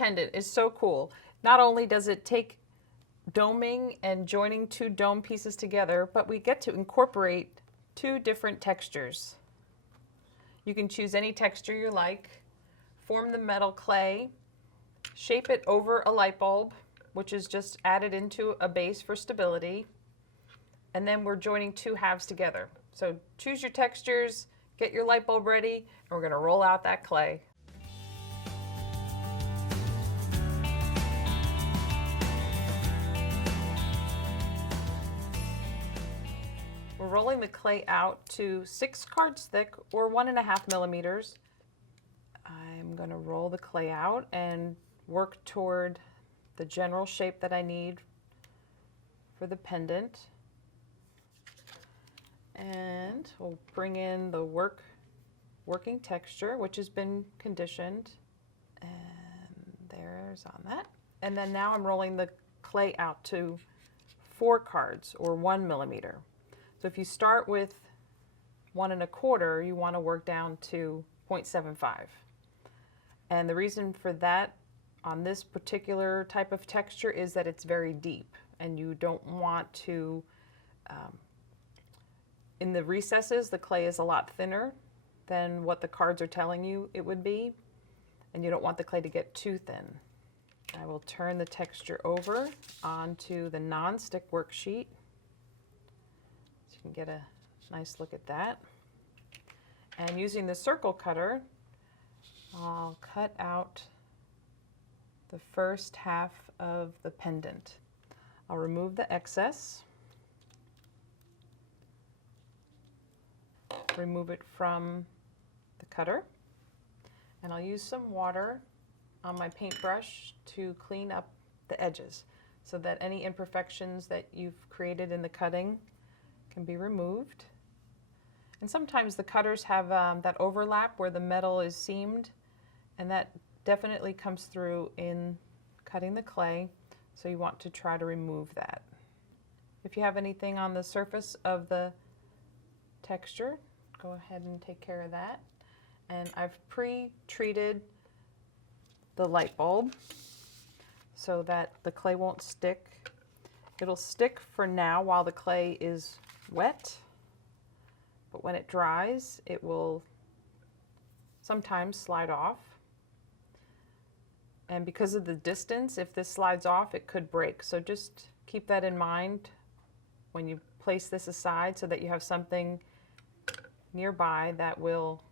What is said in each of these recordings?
pendant is so cool. Not only does it take doming and joining two dome pieces together, but we get to incorporate two different textures. You can choose any texture you like, form the metal clay, shape it over a light bulb, which is just added into a base for stability, and then we're joining two halves together. So choose your textures, get your light bulb ready, and we're going to roll out that clay. We're rolling the clay out to 6 cards thick or 1.5 millimeters. I'm going to roll the clay out and work toward the general shape that I need for the pendant. And we'll bring in the working texture, which has been conditioned. And there's on that. And then now I'm rolling the clay out to 4 cards or 1 millimeter. So if you start with 1 1/4, you want to work down to 0.75. And the reason for that on this particular type of texture is that it's very deep, and you don't want to, in the recesses, the clay is a lot thinner than what the cards are telling you it would be, and you don't want the clay to get too thin. I will turn the texture over onto the non-stick worksheet. You can get a nice look at that. And using the circle cutter, I'll cut out the first half of the pendant. I'll remove the excess, remove it from the cutter, and I'll use some water on my paintbrush to clean up the edges so that any imperfections that you've created in the cutting can be removed. And sometimes the cutters have that overlap where the metal is seamed, and that definitely comes through in cutting the clay, so you want to try to remove that. If you have anything on the surface of the texture, go ahead and take care of that. And I've pre-treated the light bulb so that the clay won't stick. It'll stick for now while the clay is wet, but when it dries, it will sometimes slide off. And because of the distance, if this slides off, it could break. So just keep that in mind when you place this aside so that you have something nearby that will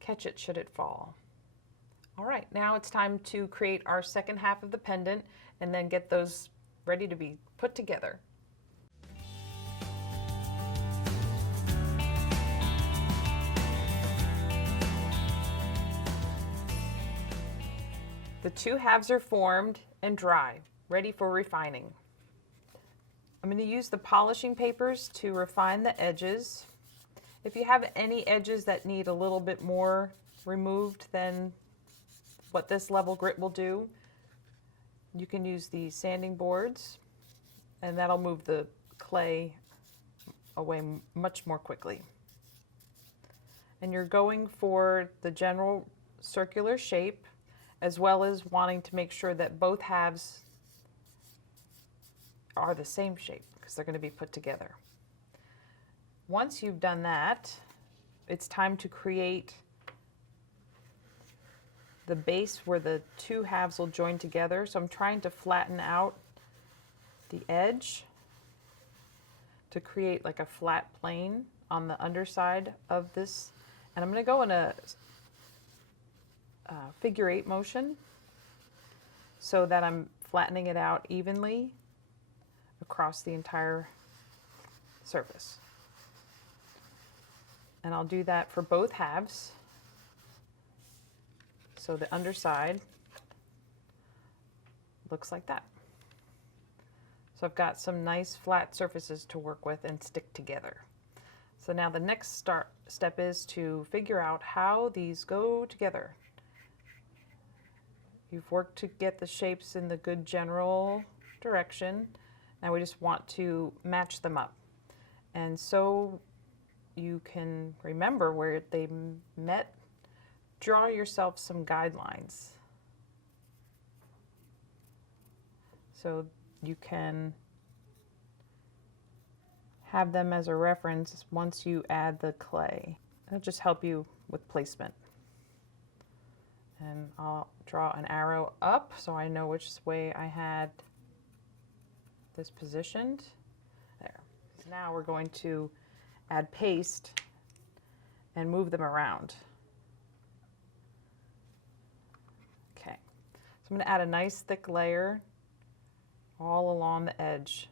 catch it should it fall. All right, now it's time to create our second half of the pendant and then get those ready to be put together. The two halves are formed and dry, ready for refining. I'm going to use the polishing papers to refine the edges. If you have any edges that need a little bit more removed than what this level grit will do, you can use the sanding boards, and that'll move the clay away much more quickly. And you're going for the general circular shape, as well as wanting to make sure that both halves are the same shape because they're going to be put together. Once you've done that, it's time to create the base where the two halves will join together. So I'm trying to flatten out the edge to create like a flat plane on the underside of this. And I'm going to go in a figure 8 motion so that I'm flattening it out evenly across the entire surface. And I'll do that for both halves. So the underside looks like that. So I've got some nice flat surfaces to work with and stick together. So now the next step is to figure out how these go together. You've worked to get the shapes in the good general direction. Now we just want to match them up. And so you can remember where they met, draw yourself some guidelines. so you can have them as a reference once you add the clay. It'll just help you with placement. And I'll draw an arrow up so I know which way I had this positioned. There. So now we're going to add paste and move them around. Okay, so I'm going to add a nice thick layer all along the edge.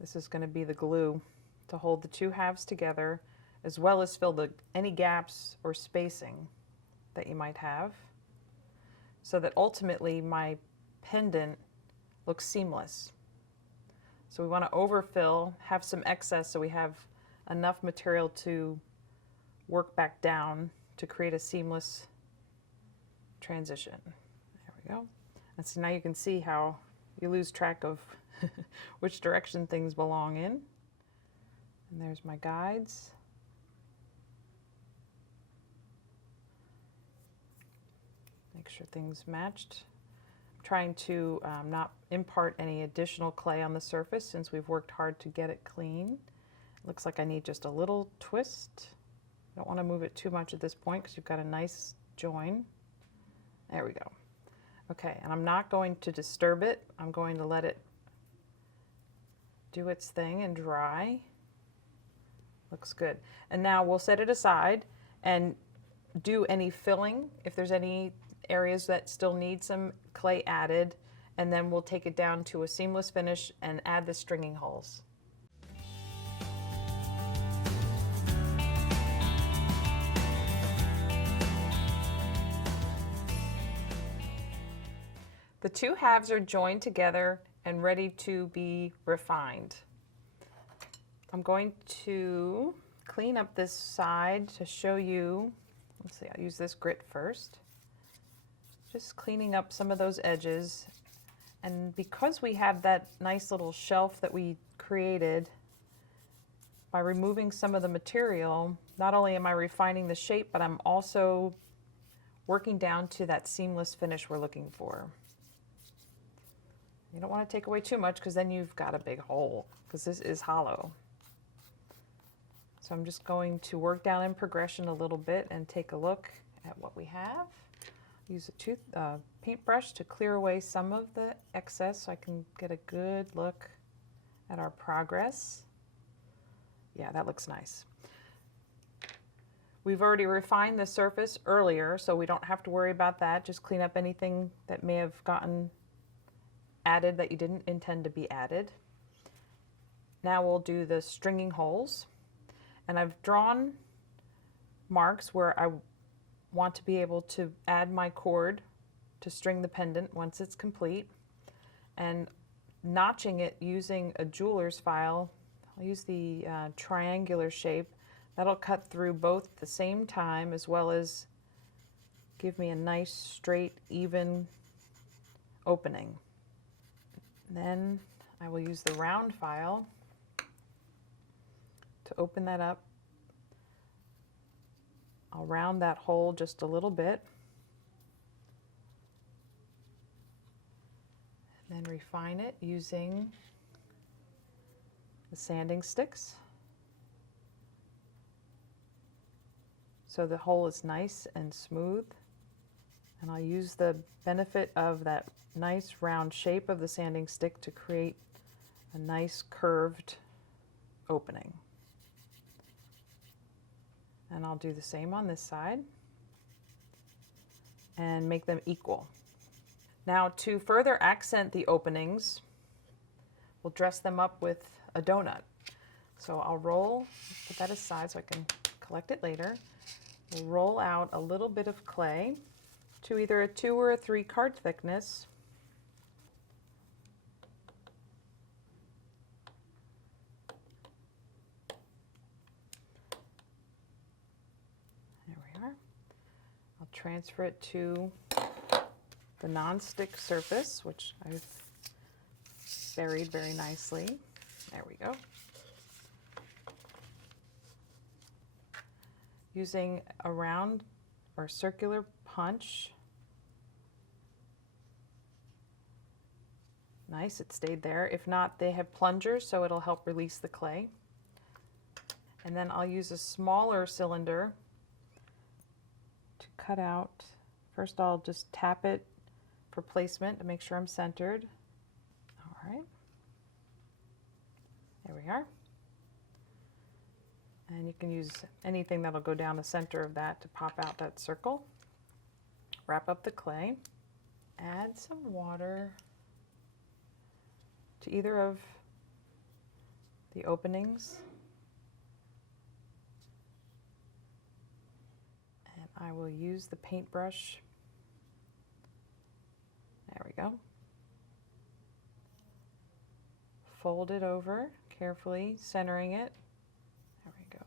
This is going to be the glue to hold the two halves together, as well as fill any gaps or spacing that you might have, so that ultimately my pendant looks seamless. So we want to overfill, have some excess so we have enough material to work back down to create a seamless transition. There we go. And so now you can see how you lose track of which direction things belong in. And there's my guides. Make sure things matched. I'm trying to not impart any additional clay on the surface since we've worked hard to get it clean. It looks like I need just a little twist. I don't want to move it too much at this point because you've got a nice join. There we go. Okay, and I'm not going to disturb it. I'm going to let it do its thing and dry. Looks good. And now we'll set it aside and do any filling if there's any areas that still need some clay added, and then we'll take it down to a seamless finish and add the stringing holes. The two halves are joined together and ready to be refined. I'm going to clean up this side to show you. Let's see, I'll use this grit first. Just cleaning up some of those edges. And because we have that nice little shelf that we created, by removing some of the material, not only am I refining the shape, but I'm also working down to that seamless finish we're looking for. You don't want to take away too much because then you've got a big hole, because this is hollow. So I'm just going to work down in progression a little bit and take a look at what we have. Use a paintbrush to clear away some of the excess so I can get a good look at our progress. Yeah, that looks nice. We've already refined the surface earlier, so we don't have to worry about that. Just clean up anything that may have gotten added that you didn't intend to be added. Now we'll do the stringing holes. And I've drawn marks where I want to be able to add my cord to string the pendant once it's complete, and notching it using a jeweler's file. I'll use the triangular shape. That'll cut through both at the same time, as well as give me a nice straight even opening. Then I will use the round file to open that up. I'll round that hole just a little bit, and then refine it using the sanding sticks so the hole is nice and smooth. And I'll use the benefit of that nice round shape of the sanding stick to create a nice curved opening. And I'll do the same on this side and make them equal. Now, to further accent the openings, we'll dress them up with a donut. So I'll put that aside so I can collect it later. We'll roll out a little bit of clay to either a 2 or a 3 card thickness. I'll transfer it to the non-stick surface, which I've buried very nicely. There we go. Using a round or circular punch, Nice, it stayed there. If not, they have plungers, so it'll help release the clay. And then I'll use a smaller cylinder to cut out. First I'll just tap it for placement to make sure I'm centered. All right, there we are. And you can use anything that'll go down the center of that to pop out that circle. Wrap up the clay, add some water to either of the openings. And I will use the paintbrush. There we go. Fold it over carefully, centering it. There we go.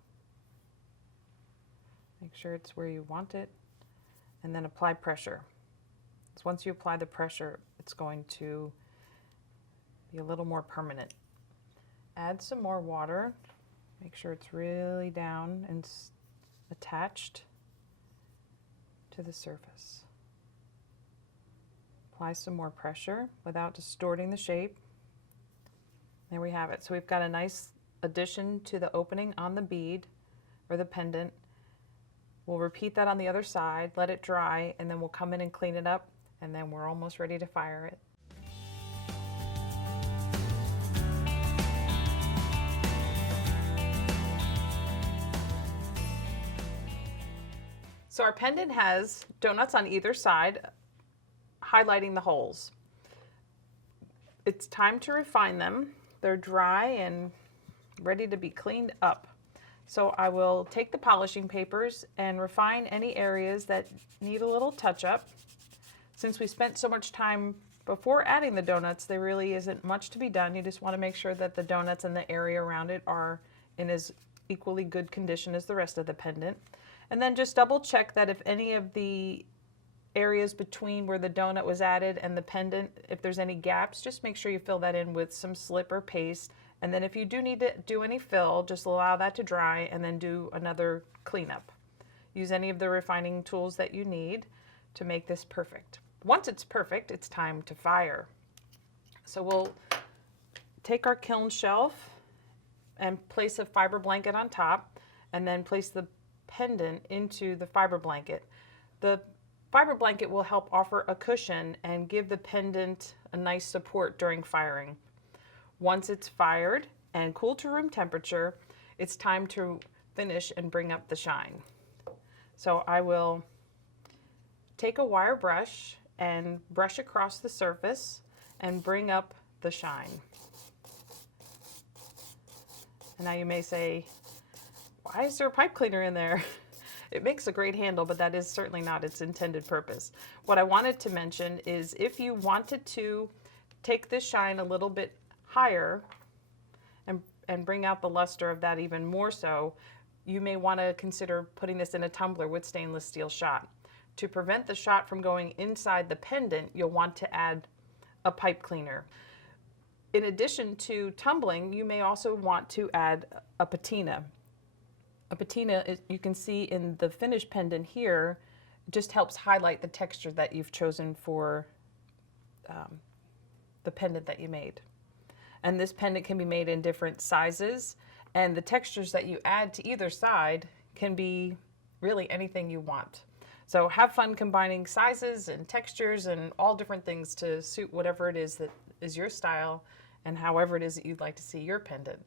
Make sure it's where you want it. And then apply pressure. So once you apply the pressure, it's going to be a little more permanent. Add some more water. Make sure it's really down and attached to the surface. Apply some more pressure without distorting the shape. There we have it. So we've got a nice addition to the opening on the bead or the pendant. We'll repeat that on the other side, let it dry, and then we'll come in and clean it up, and then we're almost ready to fire it. So our pendant has donuts on either side, highlighting the holes. It's time to refine them. They're dry and ready to be cleaned up. So I will take the polishing papers and refine any areas that need a little touch up. Since we spent so much time before adding the donuts, there really isn't much to be done. You just want to make sure that the donuts and the area around it are in as equally good condition as the rest of the pendant. And then just double check that if any of the areas between where the donut was added and the pendant, if there's any gaps, just make sure you fill that in with some slip or paste. And then if you do need to do any fill, just allow that to dry and then do another cleanup. Use any of the refining tools that you need to make this perfect. Once it's perfect, it's time to fire. So we'll take our kiln shelf and place a fiber blanket on top, and then place the pendant into the fiber blanket. The fiber blanket will help offer a cushion and give the pendant a nice support during firing. Once it's fired and cooled to room temperature, it's time to finish and bring up the shine. So I will take a wire brush and brush across the surface and bring up the shine. And now you may say, why is there a pipe cleaner in there? It makes a great handle, but that is certainly not its intended purpose. What I wanted to mention is if you wanted to take this shine a little bit higher and bring out the luster of that even more so, you may want to consider putting this in a tumbler with stainless steel shot. To prevent the shot from going inside the pendant, you'll want to add a pipe cleaner. In addition to tumbling, you may also want to add a patina. A patina, you can see in the finished pendant here, just helps highlight the texture that you've chosen for the pendant that you made. And this pendant can be made in different sizes, and the textures that you add to either side can be really anything you want. So have fun combining sizes and textures and all different things to suit whatever it is that is your style and however it is that you'd like to see your pendant.